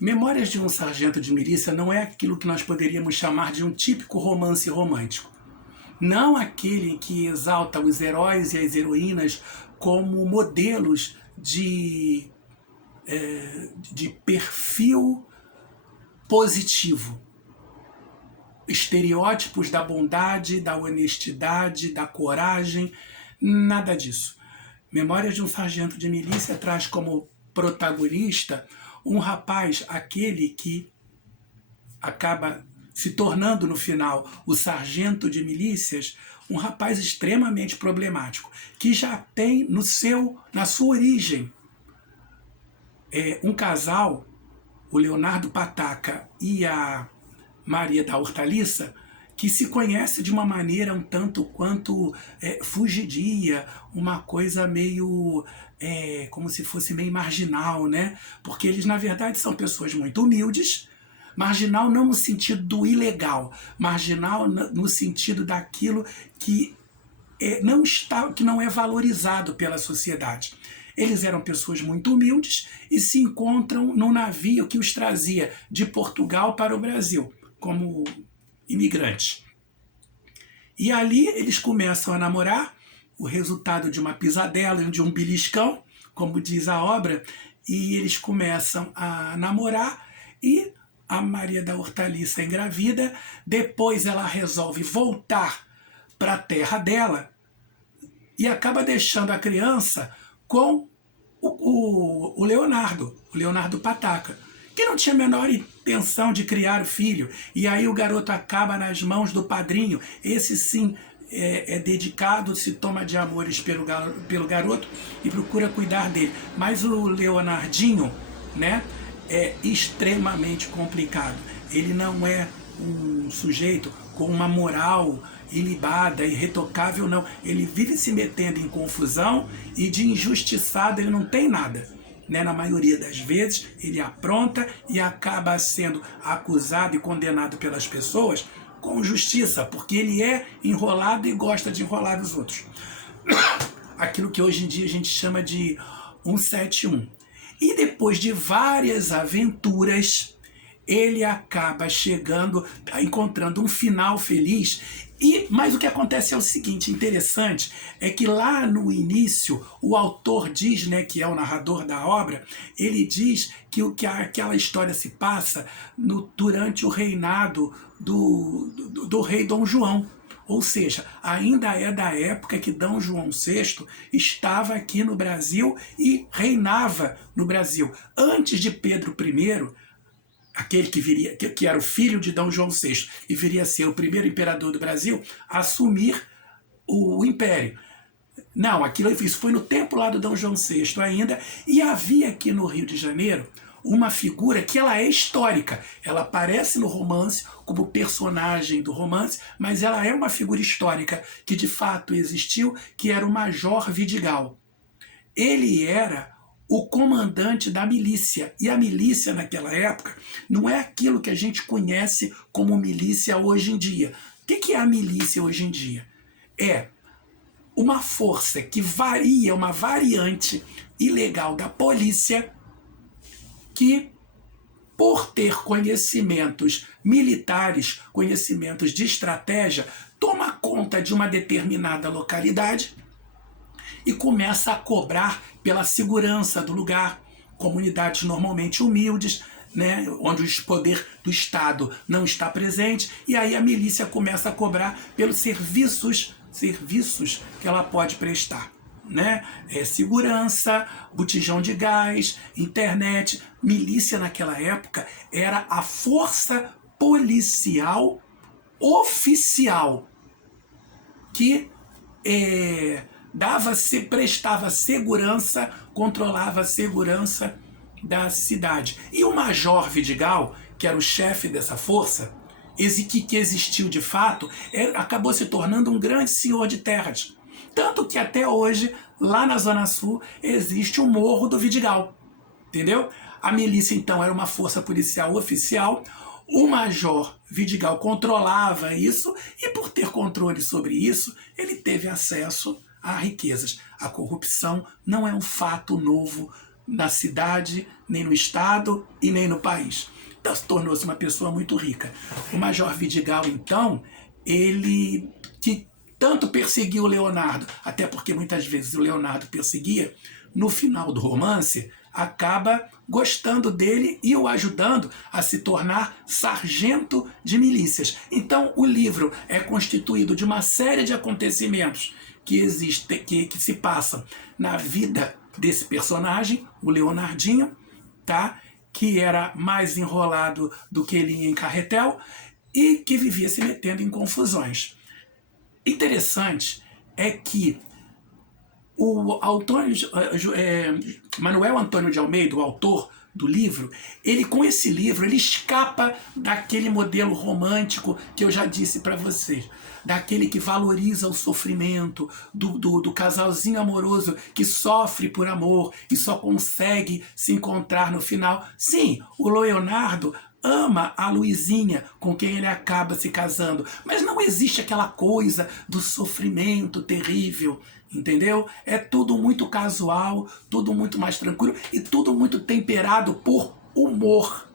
Memórias de um Sargento de Milícia não é aquilo que nós poderíamos chamar de um típico romance romântico. Não aquele que exalta os heróis e as heroínas como modelos de perfil positivo. Estereótipos da bondade, da honestidade, da coragem, nada disso. Memórias de um Sargento de Milícia traz como protagonista um rapaz, aquele que acaba se tornando no final o sargento de milícias, um rapaz extremamente problemático, que já tem na sua origem, um casal, o Leonardo Pataca e a Maria da Hortaliça, que se conhece de uma maneira um tanto quanto fugidia, uma coisa meio como se fosse meio marginal, né? Porque eles, na verdade, são pessoas muito humildes, marginal não no sentido do ilegal, marginal no sentido daquilo que não é valorizado pela sociedade. Eles eram pessoas muito humildes e se encontram num navio que os trazia de Portugal para o Brasil, como imigrantes. E ali eles começam a namorar, o resultado de uma pisadela, de um beliscão, como diz a obra, e eles começam a namorar e a Maria da Hortaliça engravida, depois ela resolve voltar para a terra dela e acaba deixando a criança com o Leonardo Pataca, que não tinha a menor intenção de criar o filho. E aí o garoto acaba nas mãos do padrinho. Esse sim é dedicado, se toma de amores pelo garoto e procura cuidar dele. Mas o Leonardinho, né, é extremamente complicado. Ele não é um sujeito com uma moral ilibada, irretocável, não. Ele vive se metendo em confusão e de injustiçado ele não tem nada. Né? Na maioria das vezes, ele apronta e acaba sendo acusado e condenado pelas pessoas com justiça, porque ele é enrolado e gosta de enrolar os outros. Aquilo que hoje em dia a gente chama de 171. E depois de várias aventuras, ele acaba encontrando um final feliz. Mas o que acontece é o seguinte, interessante, é que lá no início, o autor diz, né, que é o narrador da obra, ele diz que aquela história se passa durante o reinado do rei Dom João. Ou seja, ainda é da época que Dom João VI estava aqui no Brasil e reinava no Brasil. Antes de Pedro I, aquele que era o filho de Dom João VI e viria a ser o primeiro imperador do Brasil, assumir o império. Não, isso foi no tempo lá do Dom João VI ainda, e havia aqui no Rio de Janeiro uma figura que ela é histórica. Ela aparece no romance como personagem do romance, mas ela é uma figura histórica que de fato existiu, que era o Major Vidigal. Ele era o comandante da milícia. E a milícia naquela época não é aquilo que a gente conhece como milícia hoje em dia. O que é a milícia hoje em dia? É uma força que varia, uma variante ilegal da polícia que, por ter conhecimentos militares, conhecimentos de estratégia, toma conta de uma determinada localidade e começa a cobrar pela segurança do lugar, comunidades normalmente humildes, né, onde o poder do Estado não está presente, e aí a milícia começa a cobrar pelos serviços que ela pode prestar. Né? Segurança, botijão de gás, internet. Milícia naquela época era a força policial oficial que prestava segurança, controlava a segurança da cidade. E o Major Vidigal, que era o chefe dessa força, que existiu de fato, acabou se tornando um grande senhor de terras. Tanto que até hoje, lá na Zona Sul, existe o Morro do Vidigal. Entendeu? A milícia, então, era uma força policial oficial. O Major Vidigal controlava isso e, por ter controle sobre isso, ele teve acesso a riquezas. A corrupção não é um fato novo na cidade, nem no estado e nem no país. Então tornou-se uma pessoa muito rica. O Major Vidigal, então, ele que tanto perseguiu o Leonardo, até porque muitas vezes o Leonardo perseguia, no final do romance, acaba gostando dele e o ajudando a se tornar sargento de milícias. Então, o livro é constituído de uma série de acontecimentos que se passam na vida desse personagem, o Leonardinho, tá? Que era mais enrolado do que ele ia em carretel e que vivia se metendo em confusões. Interessante é que o Manuel Antônio de Almeida, o autor do livro, ele com esse livro ele escapa daquele modelo romântico que eu já disse para vocês, daquele que valoriza o sofrimento, do casalzinho amoroso que sofre por amor e só consegue se encontrar no final. Sim, o Leonardo ama a Luizinha, com quem ele acaba se casando, mas não existe aquela coisa do sofrimento terrível, entendeu? É tudo muito casual, tudo muito mais tranquilo e tudo muito temperado por humor.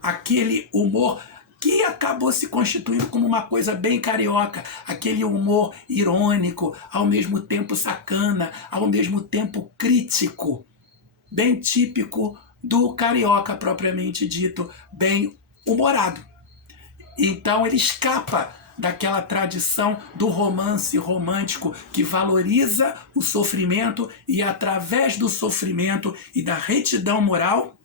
Aquele humor que acabou se constituindo como uma coisa bem carioca, aquele humor irônico, ao mesmo tempo sacana, ao mesmo tempo crítico, bem típico do carioca propriamente dito, bem humorado. Então ele escapa daquela tradição do romance romântico que valoriza o sofrimento e através do sofrimento e da retidão moral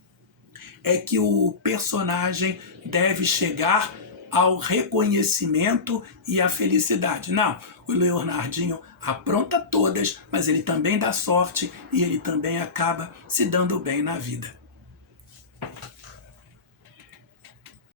é que o personagem deve chegar ao reconhecimento e à felicidade. Não, o Leonardinho apronta todas, mas ele também dá sorte e ele também acaba se dando bem na vida.